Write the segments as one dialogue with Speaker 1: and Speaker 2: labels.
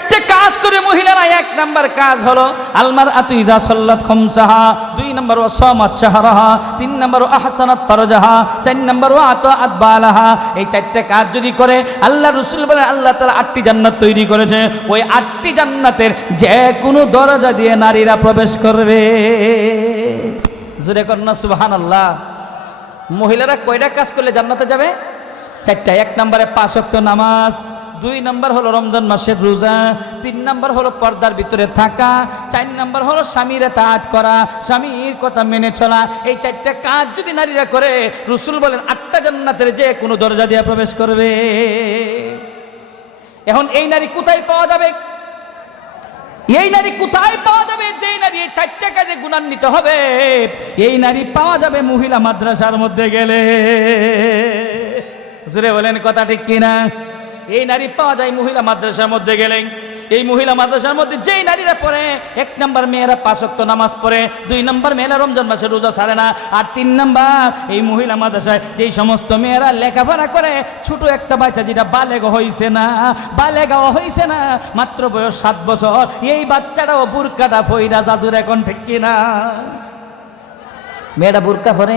Speaker 1: চারটে কাজ করে মহিলারা, এক নাম্বার কাজ হলো আলমার আতুইজা সাল্লাত খমসাহা, দুই নাম্বার ও সমাত শাহরাহা, তিন নাম্বার ও আহসানাত ফরজাহা চার নাম্বার ও আত আতবালাহা এই চারটে কাজ যদি করে আল্লাহ রসুল বলে আল্লাহ তালা আটটি জান্নাত তৈরি করেছে। ওই আটটি জান্নাতের যে কোনো দরজা দিয়ে নারীরা প্রবেশ করবে। জুড়ে কন্যা সুবাহান আল্লাহ মহিলারা কয়টা কাজ করলে জান্নাতে যাবে? চারটা, এক নম্বরে পাঁচ নামাজ দুই নম্বর হলো রমজান মাসের রোজা, তিন নম্বর হলো পর্দার ভিতরে থাকা, চার নম্বর হলো স্বামীর তাঁত করা, স্বামীর কথা মেনে চলা। এই চারটা কাজ যদি নারীরা করে, রসুল বলেন আটটা জান্নাতের যে কোনো দরজা দিয়ে প্রবেশ করবে। এখন এই নারী কোথায় পাওয়া যাবে? এই নারী কোথায় পাওয়া যাবে? যেই নারী এই চারটে কাজে গুণান্বিত হবে, এই নারী পাওয়া যাবে মহিলা মাদ্রাসার মধ্যে গেলে। জুড়ে বলেন কথা ঠিক কিনা? এই নারী পাওয়া যায় মহিলা মাদ্রাসার মধ্যে গেলেন এই মহিলা মাদ্রাসার মধ্যে যেই নারীরা পড়ে, এক নাম্বার মেয়েরা পাঁচক্ত নামাজ পড়ে, দুই নাম্বার মেয়েরা রমজান মাসে রোজা সারে না, আর তিন নাম্বার এই মহিলা মাদ্রাসায় যেই সমস্ত মেয়েরা লেখাপড়া করে, ছোট একটা বাচ্চা যেটা বালেগ হইছে না বালেগাও হইছে না, মাত্র বয়স সাত বছর, এই বাচ্চাটাও বুরকাটা ফইরা জাজুর এখন ঠিক কিনা? মেয়েটা বুরকা পরে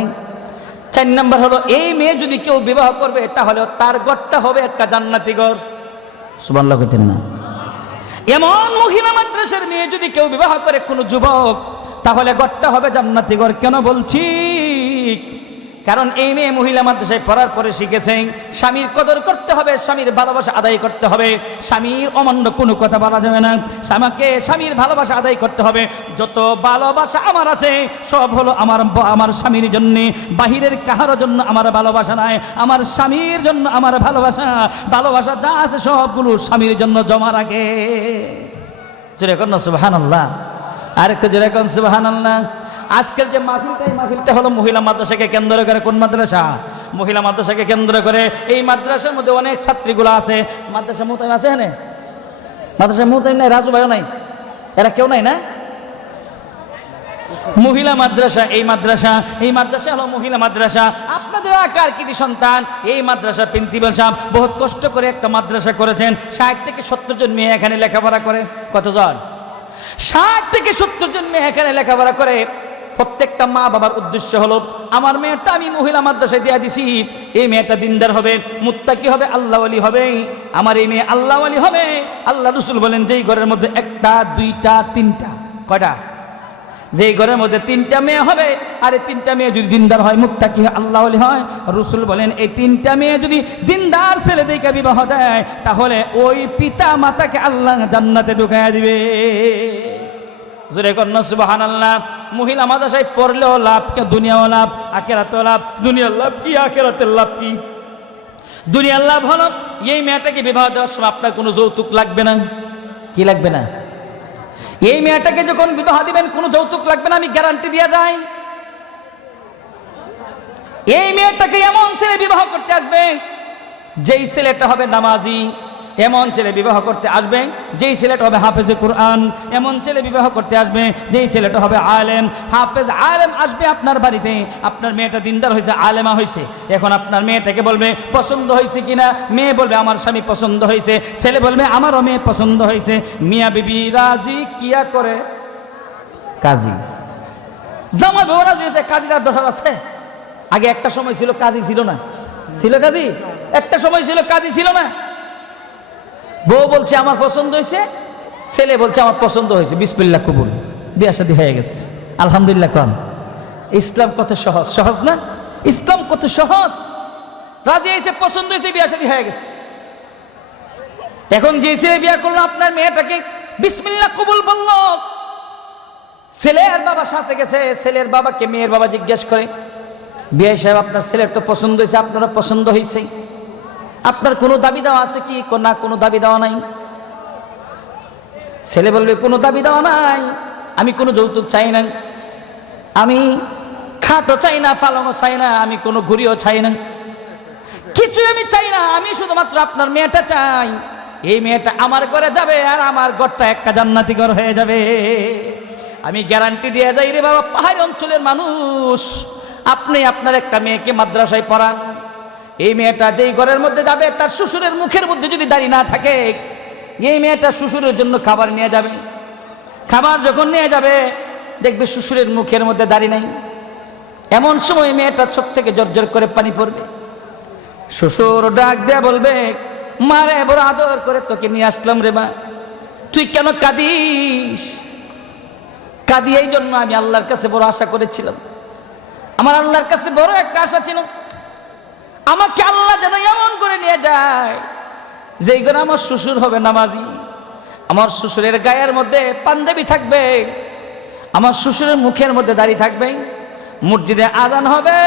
Speaker 1: চার নম্বর হলো এই মেয়ে যদি কেউ বিবাহ করবে তাহলে তার গড়টা হবে একটা জান্নাতি গড় না। এমন মহিলা মাদ্রাসার মেয়ে যদি কেউ বিবাহ করে কোনো যুবক তাহলে গড়টা হবে জান্নাতি গড় কেন বলছি? কারণ এই মেয়ে মহিলা মাদ্রাসায় পড়ার পরে শিখেছেন, স্বামীর কদর করতে হবে, স্বামীর ভালোবাসা আদায় করতে হবে। স্বামীর অমান্য কোনো কথা বলা যাবে না। আমাকে স্বামীর ভালোবাসা আদায় করতে হবে। যত ভালোবাসা আমার আছে, সব হলো আমার আমার স্বামীর জন্য। বাহিরের কাহারও জন্য আমার ভালোবাসা নাই, আমার স্বামীর জন্য আমার ভালোবাসা। ভালোবাসা যা আছে সবগুলো স্বামীর জন্য জমা রাখে। যেরকম সুবাহান আল্লাহ আরেকটা যেরকম সুবাহান আল্লাহ আজকের যে মাহফিলটা, এই মাহফিলটা হলো মহিলা মাদ্রাসাকে কেন্দ্র করে কোন মাদ্রাসা? মহিলা মাদ্রাসাকে কেন্দ্র করে এই মাদ্রাসার মধ্যে অনেক ছাত্রীগুলো আছে। মাদ্রাসা মুতাইম আছে হ্যাঁ মাদ্রাসা মুতাইম নাই, রাজু ভাইও নাই। এরা কেউ নাই না? মহিলা মাদ্রাসা, এই মাদ্রাসা এই মাদ্রাসা হলো মহিলা মাদ্রাসা। আপনাদের আকার কৃতি সন্তান? এই মাদ্রাসা প্রিন্সিপাল সাহেব বহুত কষ্ট করে একটা মাদ্রাসা করেছেন। ষাট থেকে সত্তর জন মেয়ে এখানে লেখাপড়া করে। কতজন? ষাট থেকে সত্তর জন মেয়ে এখানে লেখাপড়া করে। প্রত্যেকটা মা বাবার উদ্দেশ্য হলো, আমার মেয়েটা আমি মহিলা মাদ্রাসায় দিয়ে দিছি, এই মেয়েটা দিনদার হবে, মুত্তাকি হবে, আল্লাহওয়ালি হবে, আমার এই মেয়ে আল্লাহওয়ালি হবে। আল্লাহ রসুল বলেন, যেই ঘরের মধ্যে একটা, দুইটা, তিনটা। কয়টা? যে ঘরের মধ্যে তিনটা মেয়ে হবে, আর এই তিনটা মেয়ে যদি দিনদার হয় মুক্তাকি আল্লাহ হয়, রসুল বলেন, এই তিনটা মেয়ে যদি দিনদার ছেলে দিকে বিবাহ দেয়, তাহলে ওই পিতা মাতাকে আল্লাহ জান্নাতে ঢুকাইয়া দিবে। জোরে কন্যা সুবাহান আল্লাহ মহিলা মাদাসায় পড়লেও লাভ কে? দুনিয়াও লাভ, আখেরাতেও লাভ। দুনিয়ার লাভ কি, আখেরাতের লাভ কি? দুনিয়ার লাভ হলো, এই মেয়েটাকে বিবাহ দেওয়ার সময় আপনার কোনো যৌতুক লাগবে না। কি লাগবে না? এই মেয়েটাকে যখন বিবাহ দিবেন, কোনো যৌতুক লাগবে না, আমি গ্যারান্টি দিয়ে যাই। এই মেয়েটাকে এমন ছেলে বিবাহ করতে আসবে, যেই ছেলেটা হবে নামাজি। এমন ছেলে বিবাহ করতে আসবে, যেই ছেলেটা হবে হাফেজে কোরআন। এমন ছেলে বিবাহ করতে আসবে, যেই ছেলেটা হবে আলেম। হাফেজ আলেম আসবে আপনার বাড়িতে। আপনার মেয়েটা দিনদার হয়েছে, আলেমা হয়েছে। এখন আপনার মেয়েটাকে বলবে, পছন্দ হয়েছে কিনা? মেয়ে বলবে, আমার স্বামী পছন্দ হয়েছে। ছেলে বলবে, আমারও মেয়ে পছন্দ হয়েছে। মিয়া বিবি রাজি কিয়া করে? কাজী। জামা বেও রাজি হয়েছে, কাজীর দরকার আছে? আগে একটা সময় ছিল কাজী ছিল না। ছিল কাজী? একটা সময় ছিল কাজী ছিল না। বউ বলছে, আমার পছন্দ হয়েছে। ছেলে বলছে, আমার পছন্দ হয়েছে। বিসমিল্লা কবুল। বিয়া শাদী হয়ে গেছে। আলহামদুলিল্লাহ, কন। ইসলাম কত সহজ? সহজ না? ইসলাম কত সহজ? রাজি এসে পছন্দ হয়েছে, বিয়া শাদী হয়ে গেছে। এখন যে ছেলে বিয়া করল, আপনার মেয়েটাকে বিসমিল্লা কবুল বলল। ছেলের বাবা সাথে গেছে, ছেলের বাবাকে মেয়ের বাবা জিজ্ঞেস করে, বিয়ে সাহেব, আপনার ছেলের তো পছন্দ হয়েছে, আপনারও পছন্দ হয়েছে। আপনার কোনো দাবি দেওয়া আছে কি? না, কোনো দাবি দেওয়া নাই। ছেলে বলবে, কোনো দাবি দেওয়া নাই। আমি কোনো যৌতুক চাই না আমি খাটও চাই না ফালনও চাই না, আমি কোনো ঘুরিও চাই না। কিছু আমি চাই না, আমি শুধুমাত্র আপনার মেয়েটা চাই। এই মেয়েটা আমার ঘরে যাবে আর আমার ঘরটা একটা জান্নাতি ঘর হয়ে যাবে। আমি গ্যারান্টি দিয়ে যাই রে বাবা, পাহাড়ি অঞ্চলের মানুষ। আপনি আপনার একটা মেয়েকে মাদ্রাসায় পড়ান। এই মেয়েটা যেই ঘরের মধ্যে যাবে, তার শ্বশুরের মুখের মধ্যে যদি দাড়ি না থাকে, এই মেয়েটা শ্বশুরের জন্য খাবার নিয়ে যাবে। খাবার যখন নিয়ে যাবে, দেখবে শ্বশুরের মুখের মধ্যে দাড়ি নাই। এমন সময় মেয়েটা চোখ থেকে জর্জর করে পানি পড়বে। শ্বশুর ডাক দেয়া বলবে মারে বড় আদর করে তোকে নিয়ে আসলাম রে মা। তুই কেন কাঁদিস? কাঁদি এই জন্য আমি আল্লাহর কাছে বড় আশা করেছিলাম। আমার আল্লাহর কাছে বড় একটা আশা ছিল। আমাকে আল্লাহ যেন এমন করে নিয়ে যায়, যেই করে আমার শ্বশুর হবে নামাজি। আমার শ্বশুরের গায়ের মধ্যে পাঞ্জাবি থাকবে, আমার শ্বশুরের মুখের মধ্যে দাড়ি থাকবে, মসজিদে আজান হবে,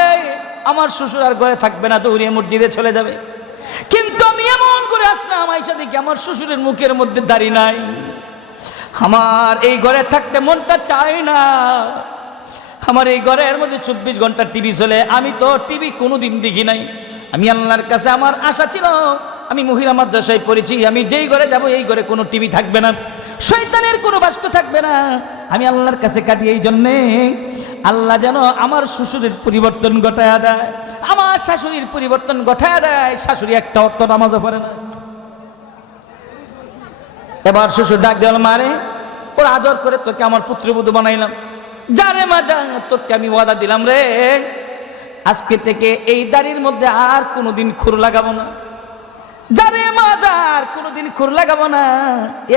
Speaker 1: আমার শ্বশুর আর ঘরে থাকবে না, দৌড়িয়ে মসজিদে চলে যাবে। কিন্তু আমি এমন করে আসলাম আইসা দেখি আমার শ্বশুরের মুখের মধ্যে দাড়ি নাই। আমার এই ঘরে থাকতে মনটা চায় না। আমার এই ঘরের মধ্যে চব্বিশ ঘণ্টা টিভি চলে, আমি তো টিভি কোনোদিন দেখি নাই। আমি আল্লাহর কাছে আমার আশা ছিল, আমি মহিলা মাদ্রাসায় পড়েছি, আমি যেই ঘরে যাব এই ঘরে কোনো টিভি থাকবে না, শয়তানের কোনো বাস্ক থাকবে না। আমি আল্লাহর কাছে কাঁদি এই জন্যে, আল্লাহ যেন আমার শ্বশুরের পরিবর্তন ঘটায় দেয়, আমার শাশুড়ির পরিবর্তন ঘটায় দেয়, শাশুড়ি একটা অর্থ নামাজও পড়ে না। এবার শ্বশুর ডাক দেওয়াল মারে, ওর আদর করে তোকে আমার পুত্রবধূ বানাইলাম। জানে মা যা তোকে আমি ওয়াদা দিলাম রে। আজকে থেকে এই দাড়ির মধ্যে আর কোনোদিন খুর লাগাবো না। জানে মা যা আর কোনোদিন খুর লাগাবো না।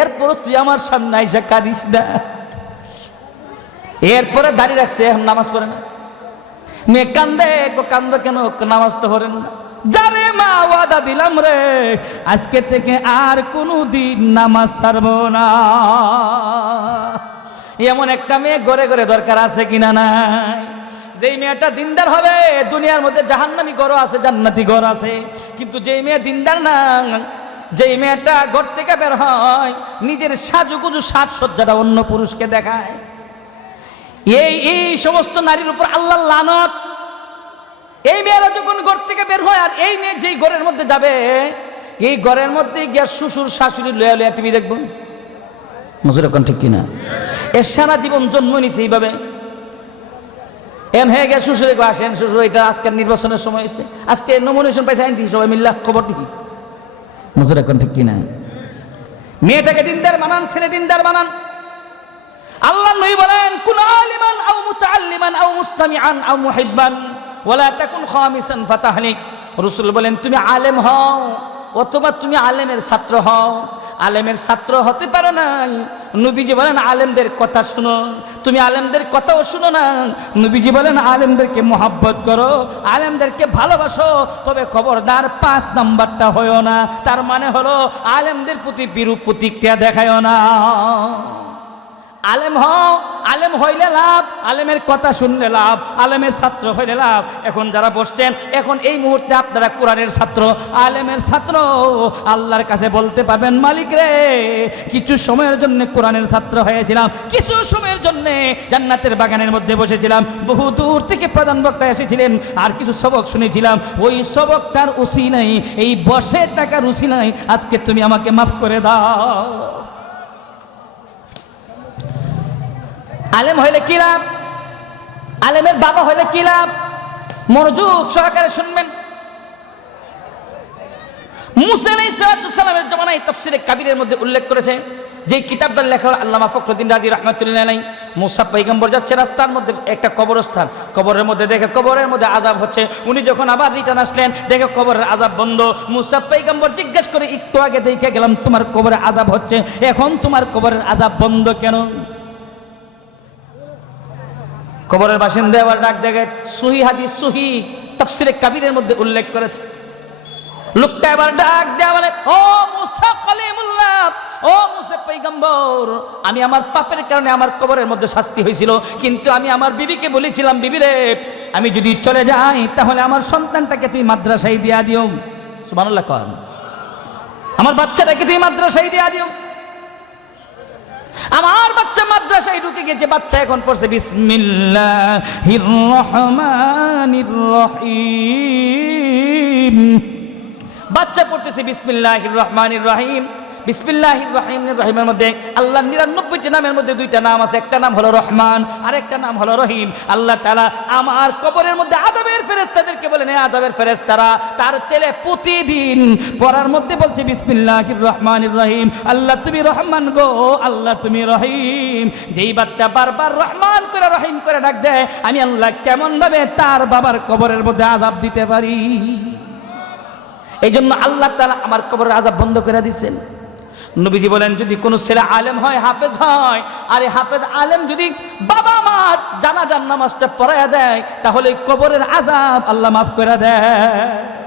Speaker 1: এরপর তুই আমার সামনে আইসা কাঁদিস না। এরপরে দাড়ি রাখছে, এখন নামাজ পড়ে না। মেয়ে কান্দে কান্দ কেন? নামাজ তো হরেন না। যারে মা, ওয়াদা দিলাম রে, আজকে থেকে আর কোনো দিন নামাজ ছাড়ব না। এমন একটা মেয়ে ঘরে ঘরে দরকার আছে কিনা নাই? যেই মেয়েটা দিনদার হবে, দুনিয়ার মধ্যে জাহান্নামি ঘর আছে, জান্নাতি ঘর আছে। কিন্তু যেই মেয়ে দিনদার না, যেই মেয়েটা ঘর থেকে বের হয়, নিজের সাজুগুজু, সাজসজ্জাটা অন্য পুরুষকে দেখায়। এই এই সমস্ত নারীর উপর আল্লাহ লানত। এই মেয়েরা যখন ঘর থেকে বের হয়, আর এই মেয়ে যেই ঘরের মধ্যে যাবে, এই ঘরের মধ্যে গিয়া শ্বশুর, শাশুড়ি লয়া লয়া টিভি দেখব। মজুর এখন ঠিক কিনা? এর সারা জীবন জন্ম নিছে এইভাবে। এন হয়ে গেছে শ্বশুরে আসেন শ্বশুর এটা আজকের নির্বাচনের সময় এসে আজকে নমিনেশন পাইছে আইন সবাই মিল্লা খবর মজুর এখন ঠিক কিনা? মেয়েটাকে দিনদার বানান, ছেলে দিনদার বানান। আল্লাহ নবী বলেন, কুন আলিমান আও মুতাআল্লিমান আও মুস্তামিআন আও মুহিব্বান, ওয়ালা তাকুন খামিসান ফাতাহলিক। রাসূল বলেন, তুমি আলেম হও, অথবা তুমি আলেমের ছাত্র হও। আলেমের ছাত্র হতে পারো নাই। নবীজি বলেন, আলেমদের কথা শুনো। তুমি আলেমদের কথাও শুনো না। নবীজি বলেন, আলেমদেরকে মোহাব্বত করো। আলেমদেরকে ভালোবাসো। তবে খবরদার পাঁচ নাম্বারটা হয়েও না। তার মানে হলো, আলেমদের প্রতি বিরূপ প্রতিক্রিয়া দেখায়ও না। আলেম হও, আলেম হইলে লাভ, আলেমের কথা শুনলে লাভ, আলেমের ছাত্র হইলে লাভ। এখন যারা বসছেন, এখন এই মুহূর্তে আপনারা কোরআনের ছাত্র, আলেমের ছাত্র। আল্লাহর কাছে বলতে পারবেন, মালিক রে, কিছু সময়ের জন্য কোরআনের ছাত্র হয়েছিলাম, কিছু সময়ের জন্য জান্নাতের বাগানের মধ্যে বসেছিলাম, বহু দূর থেকে প্রধান বক্তা এসেছিলেন, আর কিছু সবক শুনেছিলাম। ওই সবকটার উসি নাই, এই বসে টাকার উসি নাই, আজকে তুমি আমাকে মাফ করে দাও। আলেম হইলে কি লাভ? আলেমের বাবা হইলে কি লাভ? মনোযোগ সহকারে শুনবেন। মুসা আলাইসালামের জমানায় তফসিরে কাবিরের মধ্যে উল্লেখ করেছে যে কিতাবটার লেখা আল্লামা ফখরুদ্দিন রাজি রহমতুল্লাহ আলাই মুসা পৈগম্বর যাচ্ছে রাস্তার মধ্যে, একটা কবরস্থান। কবরের মধ্যে দেখে কবরের মধ্যে আজাব হচ্ছে। উনি যখন আবার রিটার্ন আসলেন, দেখে কবরের আজাব বন্ধ। মুসা পৈগম্বর জিজ্ঞেস করে, একটু আগে দেখে গেলাম তোমার কবরে আজাব হচ্ছে। এখন তোমার কবরের আজাব বন্ধ কেন? কবরের বাসিন্দা আবার ডাক দেখে সহি হাদিস, সহি। তাফসিরে কাবিরের মধ্যে উল্লেখ করেছে। লোকটা এবার ডাক দেয়া মানে ও মুসা কালিমুল্লাহ, ও মুসা পৈগম্বর, আমি আমার পাপের কারণে আমার কবরের মধ্যে শাস্তি হয়েছিল, কিন্তু আমি আমার বিবিকে বলেছিলাম বিবি রে আমি যদি চলে যাই, তাহলে আমার সন্তানটাকে তুই মাদ্রাসায় দিয়া দিও। সুবহানাল্লাহ কন। আমার বাচ্চাটাকে তুই মাদ্রাসায় দিয়া দিও। আমার বাচ্চা মাদ্রাসায় ঢুকে গেছে, বাচ্চা এখন পড়ছে, বিসমিল্লাহির রহমানির রহিম। বাচ্চা পড়তেছে, বিসমিল্লাহির রহমানির রহিম। বিসমিল্লাহ রহিম রহিমের মধ্যে আল্লাহ নিরানব্বইটি নামের মধ্যে দুইটা নাম আছে। একটা নাম হলো রহমান আর একটা নাম হলো রহিম। আল্লাহ তালা আমার কবরের মধ্যে আদবের ফেরেস্তাদেরকে বলেন "এ আদবের ফেরেস্তারা তার ছেলে প্রতিদিন পড়ার মধ্যে বলছে বিসমিল্লাহ রহমান রহিম, আল্লাহ তুমি রহমান গো, আল্লাহ তুমি রহিম। যেই বাচ্চা বারবার রহমান করে, রহিম করে ডাক দেয়, আমি আল্লাহ কেমন ভাবে তার বাবার কবরের মধ্যে আজাব দিতে পারি? এই জন্য আল্লাহ তালা আমার কবরের আজাব বন্ধ করে দিচ্ছেন নবীজি বলেন, যদি কোনো ছেলে আলেম হয়, হাফেজ হয়, আরে হাফেজ আলেম যদি বাবা মার জানাজার নামাজটা পড়াইয়া দেয়, তাহলে কবরের আজাব আল্লাহ মাফ করে দেয়